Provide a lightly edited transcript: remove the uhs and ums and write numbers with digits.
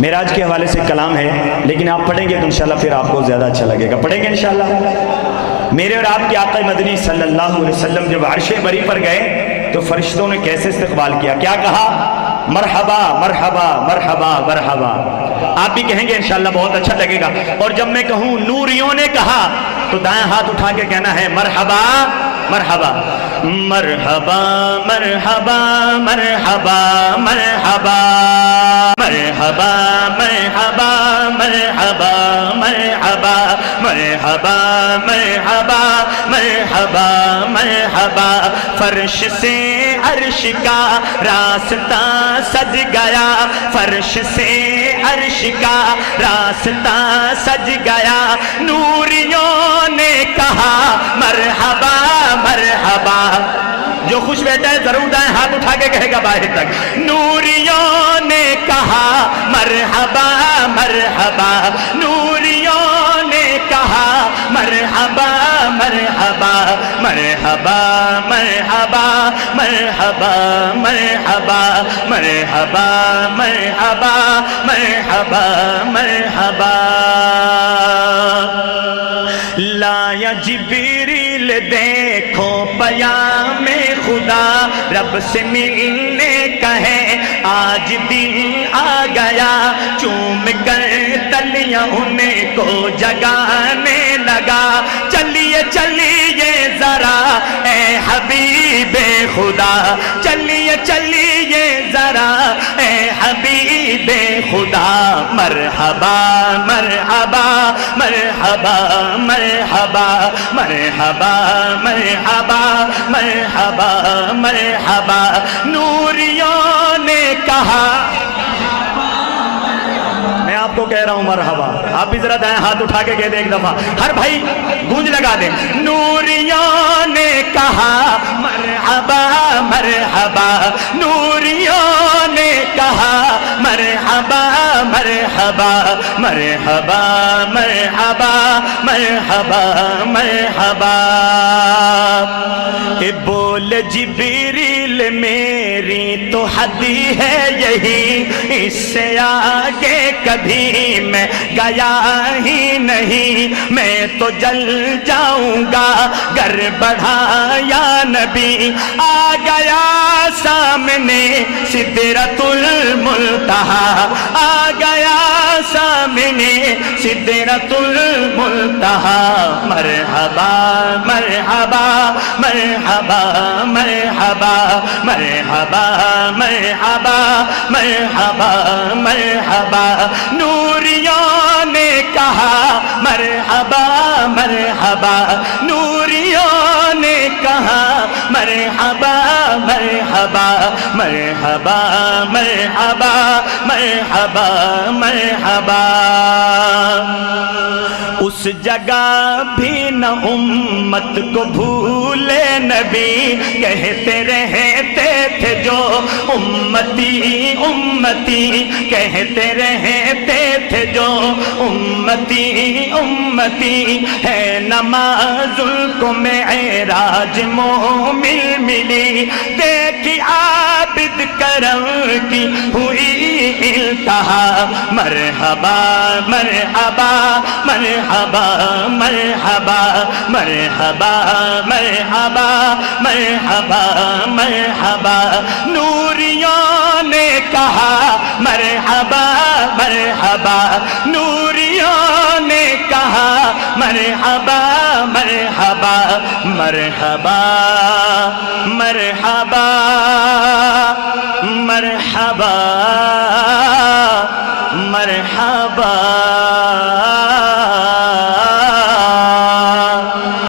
معراج کے حوالے سے کلام ہے، لیکن آپ پڑھیں گے تو انشاءاللہ پھر آپ کو زیادہ اچھا لگے گا. پڑھیں گے انشاءاللہ. میرے اور آپ کے آقا مدنی صلی اللہ علیہ وسلم جب عرش بری پر گئے تو فرشتوں نے کیسے استقبال کیا؟ کیا کہا؟ مرحبا مرحبا مرحبا مرحبا. آپ بھی کہیں گے انشاءاللہ، بہت اچھا لگے گا. اور جب میں کہوں نوریوں نے کہا تو دائیں ہاتھ اٹھا کے کہنا ہے مرحبا مرحبا مرحبا مرحبا مرحبا مرحبا مرحبا مرحبا مرحبا مرحبا مرحبا مرحبا مرحبا مرحبا. فرش سے عرش کا راستہ سج گیا، فرش سے عرش کا راستہ سج گیا. نوریوں نے کہا مرحبا مرحبا. جو خوش بیٹھا ہے ضرور دائیں ہاتھ اٹھا کے کہے گا باہر تک. نوریوں نے کہا مرحبا مرحبا، نوریوں نے کہا مرحبا مرحبا مرحبا مرحبا مرحبا مرحبا مرحبا مرحبا مرحبا مرحبا. لایا جبریل دیکھو پیام خدا، رب سے ملنے کہے آج دن آ گیا. چوم کر تلیاں ان کو جگانے لگا. چلیے چلیے ذرا اے حبیب خدا، چلیے چلیے ذرا اے حبیب خدا. مرحبا مرحبا مرحبا مرحبا مرحبا مرحبا مرحبا مرحبا. نوریوں نے کہا، میں آپ کو کہہ رہا ہوں مرحبا. آپ بھی ذرا دائیں ہاتھ اٹھا کے کہہ دیں ایک دفعہ، ہر بھائی گونج لگا دیں. نوریوں نے کہا مرحبا مرحبا، نوریوں نے کہا مرحبا مرحبا مرحبا مرحبا مرحبا مرحبا. کہ بول جبریل میری تو حد ہے یہی، اس سے آگے کبھی میں گیا ہی نہیں. میں تو جل جاؤں گا گر بڑھایا نبی. آ گیا سامنے سدرۃ المنتہا، آ گیا سامنے سدرۃ المنتہا. مرحبا مرحبا مرحبا مرحبا مرحبا مرحبا مرحبا مرحبا. نوریوں نے کہا مرحبا مرحبا، نوریوں نے کہا مرحبا مرحبا مرحبا مرحبا مرحبا مرحبا. اس جگہ بھی نہ امت کو بھولے نبی، کہتے رہتے تھے جو امتی امتی، کہتے رہتے تھے جو امتی امتی. ہے نماز کو معراج مومن ملی، دیکھی عابد کرم کی ہوئی انتہا. مرحبا مرحبا مرحبا مرحبا مرحبا مرحبا مرحبا مرحبا. نوریوں نے کہا مرحبا مرحبا، نوریوں نے کہا مرحبا مرحبا مرحبا مرحبا مرحبا مرحبا.